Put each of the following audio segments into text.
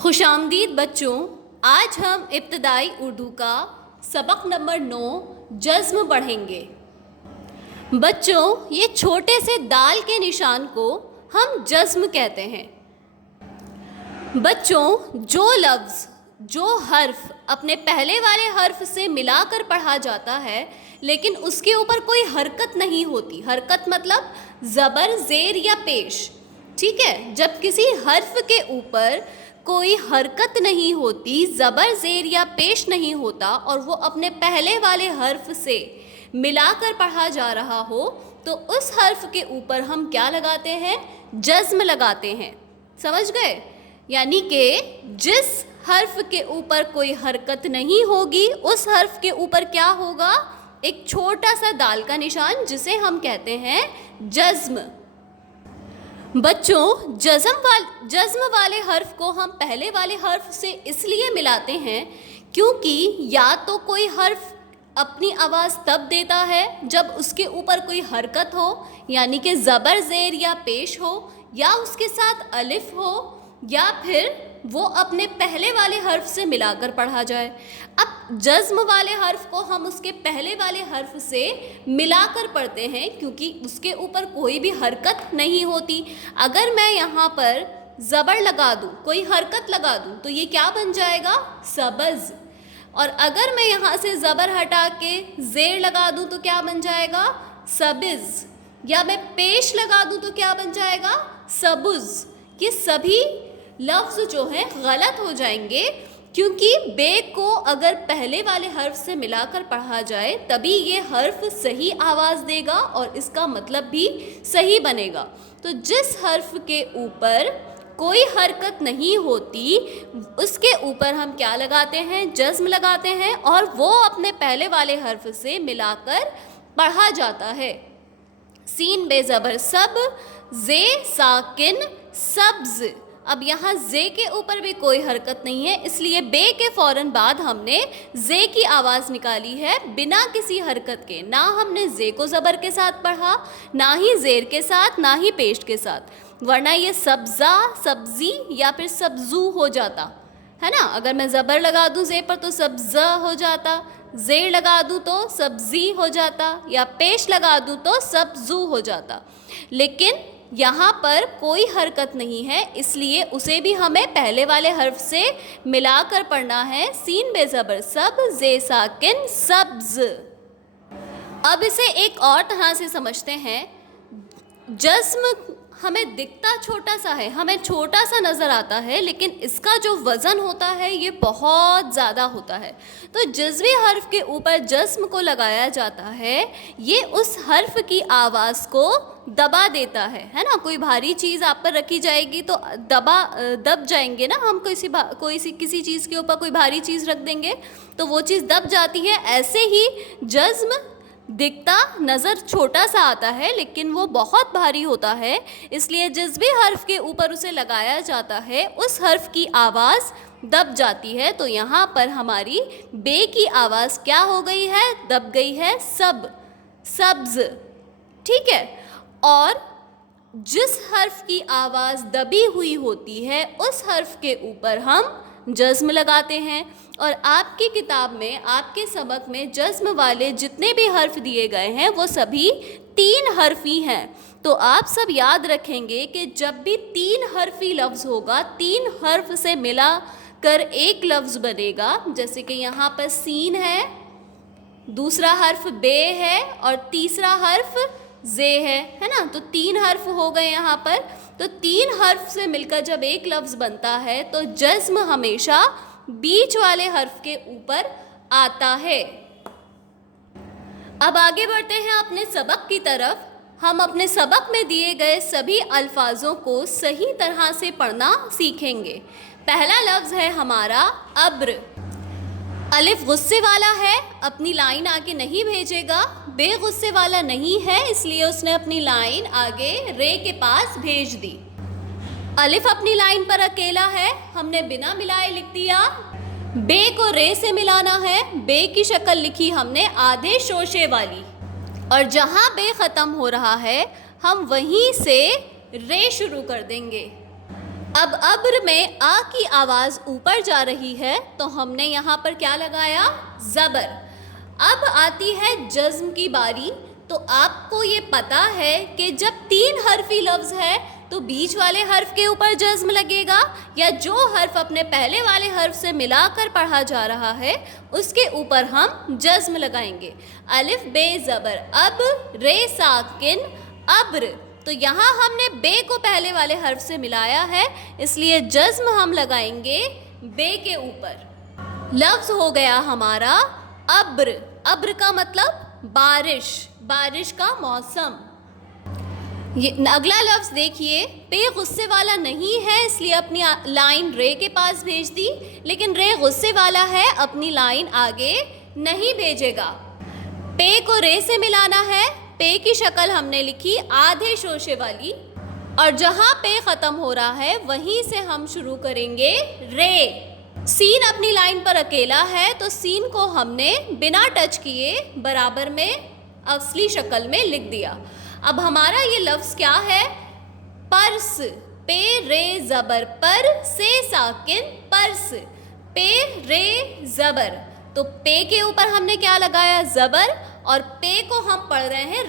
خوش آمدید بچوں، آج ہم ابتدائی اردو کا سبق نمبر 9 جزم پڑھیں گے۔ بچوں، یہ چھوٹے سے دال کے نشان کو ہم جزم کہتے ہیں۔ بچوں، جو لفظ جو حرف اپنے پہلے والے حرف سے ملا کر پڑھا جاتا ہے لیکن اس کے اوپر کوئی حرکت نہیں ہوتی، حرکت مطلب زبر، زیر یا پیش، ٹھیک ہے؟ جب کسی حرف کے اوپر کوئی حرکت نہیں ہوتی، زبر، زیر یا پیش نہیں ہوتا اور وہ اپنے پہلے والے حرف سے ملا کر پڑھا جا رہا ہو تو اس حرف کے اوپر ہم کیا لگاتے ہیں؟ جزم لگاتے ہیں۔ سمجھ گئے؟ یعنی کہ جس حرف کے اوپر کوئی حرکت نہیں ہوگی اس حرف کے اوپر کیا ہوگا؟ ایک چھوٹا سا دال کا نشان، جسے ہم کہتے ہیں جزم۔ بچوں، جزم والے حرف کو ہم پہلے والے حرف سے اس لیے ملاتے ہیں کیونکہ یا تو کوئی حرف اپنی آواز تب دیتا ہے جب اس کے اوپر کوئی حرکت ہو، یعنی کہ زبر، زیر یا پیش ہو، یا اس کے ساتھ الف ہو، یا پھر وہ اپنے پہلے والے حرف سے ملا کر پڑھا جائے۔ اب جزم والے حرف کو ہم اس کے پہلے والے حرف سے ملا کر پڑھتے ہیں کیونکہ اس کے اوپر کوئی بھی حرکت نہیں ہوتی۔ اگر میں یہاں پر زبر لگا دوں، کوئی حرکت لگا دوں تو یہ کیا بن جائے گا؟ سبز۔ اور اگر میں یہاں سے زبر ہٹا کے زیر لگا دوں تو کیا بن جائے گا؟ سبز۔ یا میں پیش لگا دوں تو کیا بن جائے گا؟ سبز۔ یہ سبھی لفظ جو ہیں غلط ہو جائیں گے کیونکہ بے کو اگر پہلے والے حرف سے ملا کر پڑھا جائے تبھی یہ حرف صحیح آواز دے گا اور اس کا مطلب بھی صحیح بنے گا۔ تو جس حرف کے اوپر کوئی حرکت نہیں ہوتی اس کے اوپر ہم کیا لگاتے ہیں؟ جزم لگاتے ہیں، اور وہ اپنے پہلے والے حرف سے ملا کر پڑھا جاتا ہے۔ سین بے زبر سب، زے ساکن سبز۔ اب یہاں زے کے اوپر بھی کوئی حرکت نہیں ہے، اس لیے بے کے فوراً بعد ہم نے زے کی آواز نکالی ہے بنا کسی حرکت کے۔ نہ ہم نے زے کو زبر کے ساتھ پڑھا، نہ ہی زیر کے ساتھ، نہ ہی پیش کے ساتھ، ورنہ یہ سبزہ، سبزی یا پھر سبزو ہو جاتا ہے نا۔ اگر میں زبر لگا دوں زے پر تو سبزہ ہو جاتا، زیر لگا دوں تو سبزی ہو جاتا، یا پیش لگا دوں تو سبزو ہو جاتا۔ لیکن یہاں پر کوئی حرکت نہیں ہے، اس لیے اسے بھی ہمیں پہلے والے حرف سے ملا کر پڑھنا ہے۔ سین بے زبر سب، زے ساکن سبز۔ اب اسے ایک اور طرح سے سمجھتے ہیں۔ جزم ہمیں دکھتا چھوٹا سا ہے، ہمیں چھوٹا سا نظر آتا ہے، لیکن اس کا جو وزن ہوتا ہے یہ بہت زیادہ ہوتا ہے۔ تو جزوی حرف کے اوپر جزم کو لگایا جاتا ہے، یہ اس حرف کی آواز کو دبا دیتا ہے نا۔ کوئی بھاری چیز آپ پر رکھی جائے گی تو دب جائیں گے نا ہم، کسی چیز کے اوپر کوئی بھاری چیز رکھ دیں گے تو وہ چیز دب جاتی ہے۔ ایسے ہی جزم دکھتا نظر چھوٹا سا آتا ہے لیکن وہ بہت بھاری ہوتا ہے، اس لیے جس بھی حرف کے اوپر اسے لگایا جاتا ہے اس حرف کی آواز دب جاتی ہے۔ تو یہاں پر ہماری بے کی آواز کیا ہو گئی ہے؟ دب گئی ہے، سبز، ٹھیک ہے؟ اور جس حرف کی آواز دبی ہوئی ہوتی ہے اس حرف کے اوپر ہم جزم لگاتے ہیں۔ اور آپ کی کتاب میں، آپ کے سبق میں جزم والے جتنے بھی حرف دیے گئے ہیں وہ سبھی 3 حرفی ہیں۔ تو آپ سب یاد رکھیں گے کہ جب بھی 3 حرفی لفظ ہوگا، 3 حرف سے ملا کر ایک لفظ بنے گا، جیسے کہ یہاں پر سین ہے، دوسرا حرف بے ہے اور تیسرا حرف زے ہے نا۔ تو 3 حرف ہو گئے یہاں پر۔ تو 3 حرف سے مل کر جب ایک لفظ بنتا ہے تو جزم ہمیشہ بیچ والے حرف کے اوپر آتا ہے۔ اب آگے بڑھتے ہیں اپنے سبق کی طرف۔ ہم اپنے سبق میں دیے گئے سبھی الفاظوں کو صحیح طرح سے پڑھنا سیکھیں گے۔ پہلا لفظ ہے ہمارا ابر۔ الف غصے والا ہے، اپنی لائن آگے نہیں بھیجے گا۔ بے غصے والا نہیں ہے، اس لیے اس نے اپنی لائن آگے رے کے پاس بھیج دی۔ الف اپنی لائن پر اکیلا ہے، ہم نے بنا ملائے لکھ دیا۔ بے کو رے سے ملانا ہے، بے کی شکل لکھی ہم نے آدھے شوشے والی، اور جہاں بے ختم ہو رہا ہے ہم وہیں سے رے شروع کر دیں گے۔ اب ابر میں آ کی آواز اوپر جا رہی ہے تو ہم نے یہاں پر کیا لگایا؟ زبر۔ اب آتی ہے جزم کی باری۔ تو آپ کو یہ پتہ ہے کہ جب 3 حرفی لفظ ہے تو بیچ والے حرف کے اوپر جزم لگے گا، یا جو حرف اپنے پہلے والے حرف سے ملا کر پڑھا جا رہا ہے اس کے اوپر ہم جزم لگائیں گے۔ الف بے زبر اب، رے ساکن ابر۔ تو یہاں ہم نے بے کو پہلے والے حرف سے ملایا ہے، اس لیے جزم ہم لگائیں گے بے کے اوپر۔ لفظ ہو گیا ہمارا ابر۔ ابر کا مطلب بارش، بارش کا موسم۔ اگلا لفظ دیکھیے، پے غصے والا نہیں ہے اس لیے اپنی لائن رے کے پاس بھیج دی، لیکن رے غصے والا ہے اپنی لائن آگے نہیں بھیجے گا۔ پے کو رے سے ملانا ہے۔ پے کی شکل ہم نے لکھی آدھے شوشے والی، اور جہاں پے ختم ہو رہا ہے وہیں سے ہم شروع کریں گے رے۔ سین اپنی لائن پر اکیلا ہے تو سین کو ہم نے بنا ٹچ کیے برابر میں اصلی شکل میں لکھ دیا۔ اب ہمارا یہ لفظ کیا ہے؟ پرس۔ پے رے زبر پر، سے ساکن پرس، پے رے زبر۔ تو پے کے اوپر ہم نے کیا لگایا؟ زبر، اور پے کو ہم پڑھ رہے ہیں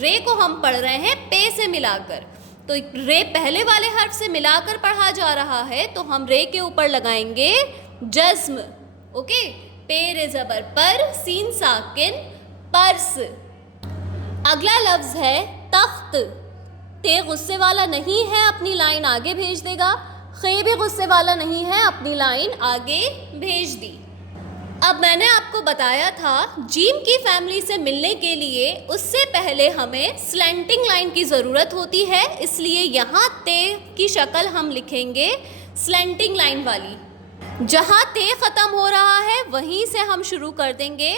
رے کو ہم پڑھ رہے ہیں پے سے ملا کر۔ تو رے پہلے والے حرف سے ملا کر پڑھا جا رہا ہے تو ہم رے کے اوپر لگائیں گے جزم۔ اوکے، پے رے زبر پر، سین ساکن پرس۔ اگلا لفظ ہے تخت۔ تے غصے والا نہیں ہے اپنی لائن آگے بھیج دے گا، خے بھی غصے والا نہیں ہے اپنی لائن آگے بھیج دی۔ اب میں نے آپ کو بتایا تھا جیم کی فیملی سے ملنے کے لیے اس سے پہلے ہمیں سلینٹنگ لائن کی ضرورت ہوتی ہے، اس لیے یہاں تے کی شکل ہم لکھیں گے سلینٹنگ لائن والی۔ جہاں تے ختم ہو رہا ہے وہیں سے ہم شروع کر دیں گے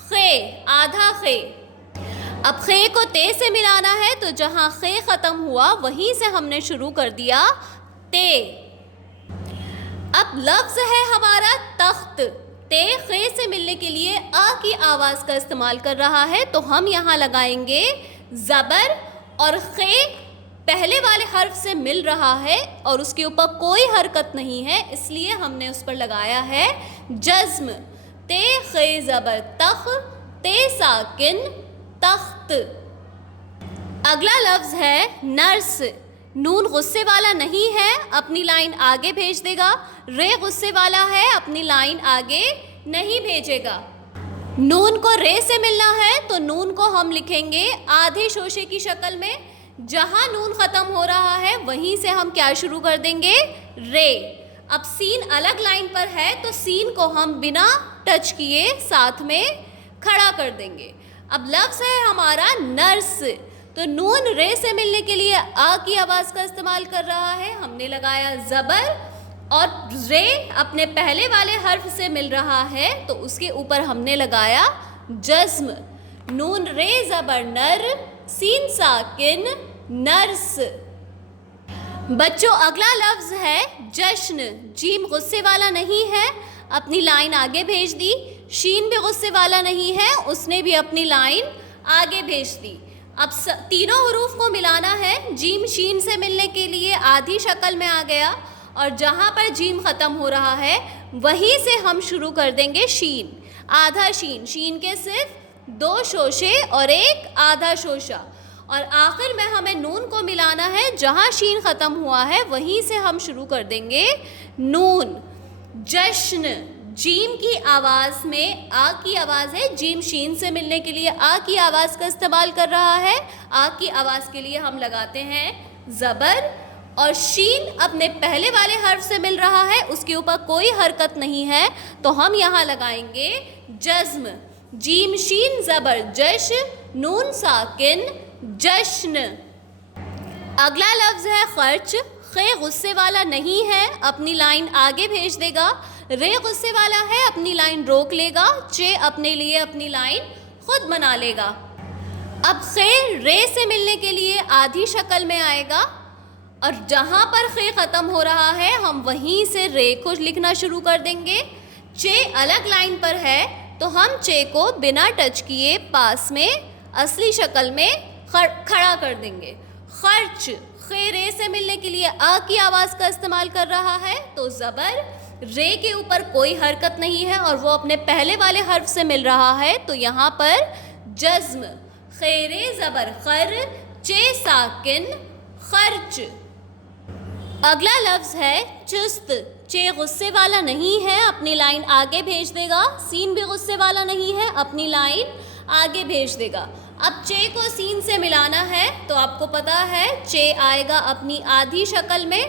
خے، آدھا خے۔ اب خے کو تے سے ملانا ہے تو جہاں خے ختم ہوا وہیں سے ہم نے شروع کر دیا تے۔ اب لفظ ہے ہمارا تخت۔ تے خے سے ملنے کے لیے آ کی آواز کا استعمال کر رہا ہے تو ہم یہاں لگائیں گے زبر، اور خے پہلے والے حرف سے مل رہا ہے اور اس کے اوپر کوئی حرکت نہیں ہے، اس لیے ہم نے اس پر لگایا ہے جزم۔ تے خے زبر تخ، تے ساکن تخت۔ اگلا لفظ ہے نرس۔ نون غصے والا نہیں ہے اپنی لائن آگے بھیج دے گا، رے غصے والا ہے اپنی لائن آگے نہیں بھیجے گا۔ نون کو رے سے ملنا ہے تو نون کو ہم لکھیں گے آدھے شوشے کی شکل میں۔ جہاں نون ختم ہو رہا ہے وہیں سے ہم کیا شروع کر دیں گے؟ رے۔ اب سین الگ لائن پر ہے تو سین کو ہم بنا ٹچ کیے ساتھ میں کھڑا کر دیں گے۔ اب لفظ ہے ہمارا نرس۔ تو نون رے سے ملنے کے لیے آ کی آواز کا استعمال کر رہا ہے، ہم نے لگایا زبر، اور رے اپنے پہلے والے حرف سے مل رہا ہے تو اس کے اوپر ہم نے لگایا جزم۔ نون رے زبر نر، سین ساکن نرس۔ بچوں اگلا لفظ ہے جشن۔ جیم غصے والا نہیں ہے، اپنی لائن آگے بھیج دی۔ شین بھی غصے والا نہیں ہے، اس نے بھی اپنی لائن آگے بھیج دی۔ اب تینوں حروف کو ملانا ہے۔ جیم شین سے ملنے کے لیے آدھی شکل میں آ گیا، اور جہاں پر جیم ختم ہو رہا ہے وہیں سے ہم شروع کر دیں گے شین، آدھا شین۔ شین کے صرف 2 شوشے اور ایک آدھا شوشہ، اور آخر میں ہمیں نون کو ملانا ہے۔ جہاں شین ختم ہوا ہے وہیں سے ہم شروع کر دیں گے نون۔ جشن۔ جیم کی آواز میں آ کی آواز ہے، جیم شین سے ملنے کے لیے آ کی آواز کا استعمال کر رہا ہے۔ آ کی آواز کے لیے ہم لگاتے ہیں زبر، اور شین اپنے پہلے والے حرف سے مل رہا ہے، اس کے اوپر کوئی حرکت نہیں ہے تو ہم یہاں لگائیں گے جزم۔ جیم شین زبر جش، نون ساکن جشن۔ اگلا لفظ ہے خرچ۔ خے غصے والا نہیں ہے، اپنی لائن آگے بھیج دے گا۔ رے غصے والا ہے، اپنی لائن روک لے گا۔ چے اپنے لیے اپنی لائن خود بنا لے گا۔ اب خے رے سے ملنے کے لیے آدھی شکل میں آئے گا، اور جہاں پر خے ختم ہو رہا ہے ہم وہیں سے رے کو لکھنا شروع کر دیں گے۔ چے الگ لائن پر ہے تو ہم چے کو بنا ٹچ کیے پاس میں اصلی شکل میں کھڑا کر دیں گے۔ خرچ۔ خے رے سے ملنے کے لیے آ کی آواز کا استعمال کر رہا ہے تو زبر رے کے اوپر کوئی حرکت نہیں ہے اور وہ اپنے پہلے والے حرف سے مل رہا ہے تو یہاں پر جزم، خیر زبر خر، چے ساکن خرچ۔ اگلا لفظ ہے چست، چے غصے والا نہیں ہے، اپنی لائن آگے بھیج دے گا، سین بھی غصے والا نہیں ہے، اپنی لائن آگے بھیج دے گا۔ اب چے کو سین سے ملانا ہے تو آپ کو پتا ہے چے آئے گا اپنی آدھی شکل میں،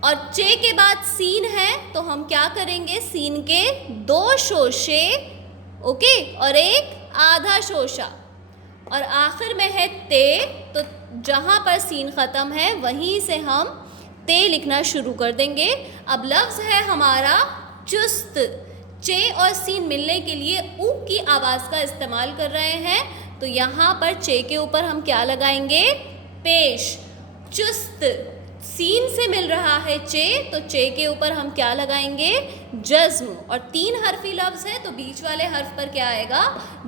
اور چے کے بعد سین ہے تو ہم کیا کریں گے، سین کے 2 شوشے اوکے اور ایک آدھا شوشہ، اور آخر میں ہے تے، تو جہاں پر سین ختم ہے وہیں سے ہم تے لکھنا شروع کر دیں گے۔ اب لفظ ہے ہمارا چست، چے اور سین ملنے کے لیے او کی آواز کا استعمال کر رہے ہیں تو یہاں پر چے کے اوپر ہم کیا لگائیں گے، پیش، چست۔ سین سے مل رہا ہے چے تو چے کے اوپر ہم کیا لگائیں گے، جزم، اور 3 حرفی لفظ ہے تو بیچ والے حرف پر کیا آئے گا،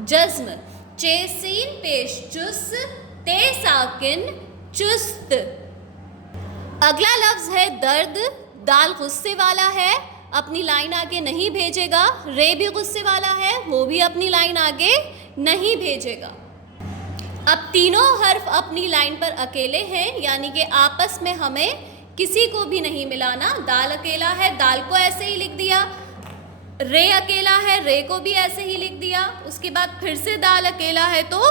جزم۔ چے سین پیش چس، تے ساکن چست۔ اگلا لفظ ہے درد، دال غصے والا ہے، اپنی لائن آگے نہیں بھیجے گا، رے بھی غصے والا ہے، وہ بھی اپنی لائن آگے نہیں بھیجے گا۔ اب تینوں حرف اپنی لائن پر اکیلے ہیں، یعنی کہ آپس میں ہمیں کسی کو بھی نہیں ملانا۔ دال اکیلا ہے، دال کو ایسے ہی لکھ دیا، رے اکیلا ہے، رے کو بھی ایسے ہی لکھ دیا، اس کے بعد پھر سے دال اکیلا ہے تو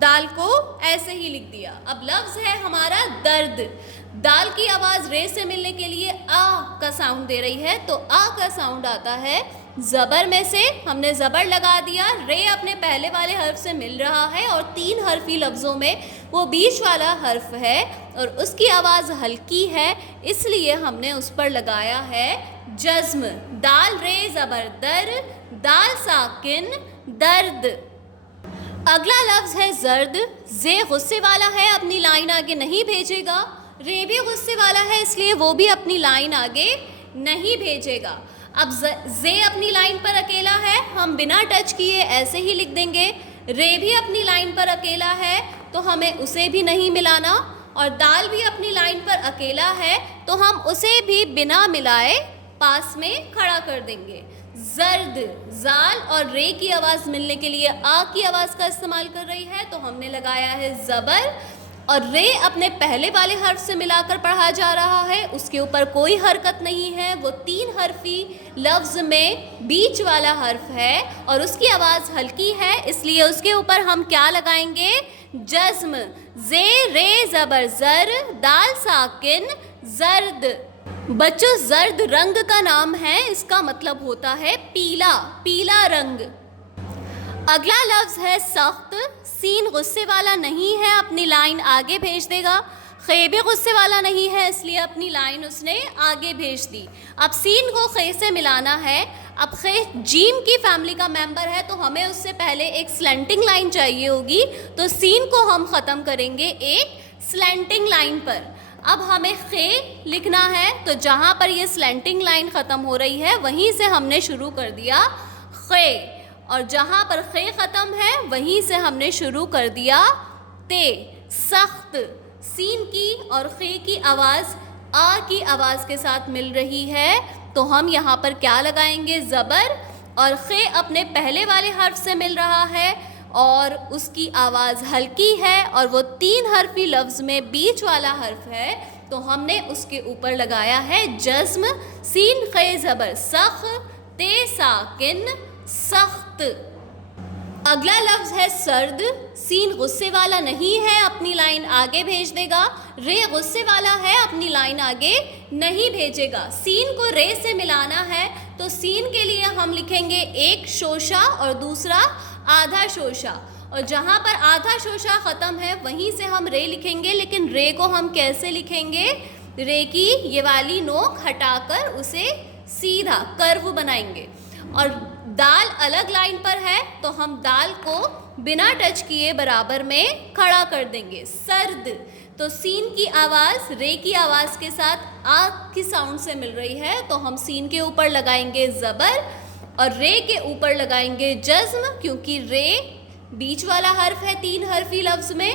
دال کو ایسے ہی لکھ دیا۔ اب لفظ ہے ہمارا درد، دال کی آواز رے سے ملنے کے لیے آ کا ساؤنڈ دے رہی ہے تو آ کا ساؤنڈ آتا ہے زبر میں سے، ہم نے زبر لگا دیا، رے اپنے پہلے والے حرف سے مل رہا ہے اور 3 حرفی لفظوں میں وہ بیچ والا حرف ہے اور اس کی آواز ہلکی ہے، اس لیے ہم نے اس پر لگایا ہے جزم۔ دال رے زبر در، دال ساکن درد۔ اگلا لفظ ہے زرد، زے غصے والا ہے، اپنی لائن آگے نہیں بھیجے گا، رے بھی غصے والا ہے اس لیے وہ بھی اپنی لائن آگے نہیں بھیجے گا۔ اب زے اپنی لائن پر اکیلا ہے، ہم بنا ٹچ کیے ایسے ہی لکھ دیں گے، رے بھی اپنی لائن پر اکیلا ہے تو ہمیں اسے بھی نہیں ملانا، اور دال بھی اپنی لائن پر اکیلا ہے تو ہم اسے بھی بنا ملائے پاس میں کھڑا کر دیں گے۔ زرد، زال اور رے کی آواز ملنے کے لیے آ کی آواز کا استعمال کر رہی ہے تو ہم نے لگایا ہے زبر، اور رے اپنے پہلے والے حرف سے ملا کر پڑھا جا رہا ہے، اس کے اوپر کوئی حرکت نہیں ہے، وہ 3 حرفی لفظ میں بیچ والا حرف ہے اور اس کی آواز ہلکی ہے، اس لیے اس کے اوپر ہم کیا لگائیں گے، جزم۔ زے رے زبر زر، دال ساکن زرد۔ بچوں زرد رنگ کا نام ہے، اس کا مطلب ہوتا ہے پیلا، پیلا رنگ۔ اگلا لفظ ہے سخت، سین غصے والا نہیں ہے، اپنی لائن آگے بھیج دے گا، خے بھی غصے والا نہیں ہے اس لیے اپنی لائن اس نے آگے بھیج دی۔ اب سین کو خے سے ملانا ہے، اب خے جیم کی فیملی کا ممبر ہے تو ہمیں اس سے پہلے ایک سلینٹنگ لائن چاہیے ہوگی، تو سین کو ہم ختم کریں گے ایک سلینٹنگ لائن پر۔ اب ہمیں خے لکھنا ہے تو جہاں پر یہ سلینٹنگ لائن ختم ہو رہی ہے وہیں سے ہم نے شروع کر دیا خے، اور جہاں پر خے ختم ہے وہیں سے ہم نے شروع کر دیا تے۔ سخت، سین کی اور خے کی آواز آ کی آواز کے ساتھ مل رہی ہے تو ہم یہاں پر کیا لگائیں گے، زبر، اور خے اپنے پہلے والے حرف سے مل رہا ہے اور اس کی آواز ہلکی ہے اور وہ 3 حرفی لفظ میں بیچ والا حرف ہے تو ہم نے اس کے اوپر لگایا ہے جزم۔ سین خے زبر سخ، تے ساکن سخت۔ اگلا لفظ ہے سرد، سین غصے والا نہیں ہے، اپنی لائن آگے بھیج دے گا، رے غصے والا ہے، اپنی لائن آگے نہیں بھیجے گا۔ سین کو رے سے ملانا ہے تو سین کے لیے ہم لکھیں گے ایک شوشہ اور دوسرا آدھا شوشہ، اور جہاں پر آدھا شوشہ ختم ہے وہیں سے ہم رے لکھیں گے، لیکن رے کو ہم کیسے لکھیں گے، رے کی یہ والی نوک ہٹا کر اسے سیدھا کرو بنائیں گے، اور دال الگ لائن پر ہے تو ہم دال کو بنا ٹچ کیے برابر میں کھڑا کر دیں گے۔ سرد، تو سین کی آواز رے کی آواز کے ساتھ آ کی ساؤنڈ سے مل رہی ہے تو ہم سین کے اوپر لگائیں گے زبر اور رے کے اوپر لگائیں گے جزم، کیونکہ رے بیچ والا حرف ہے 3 حرفی لفظ میں،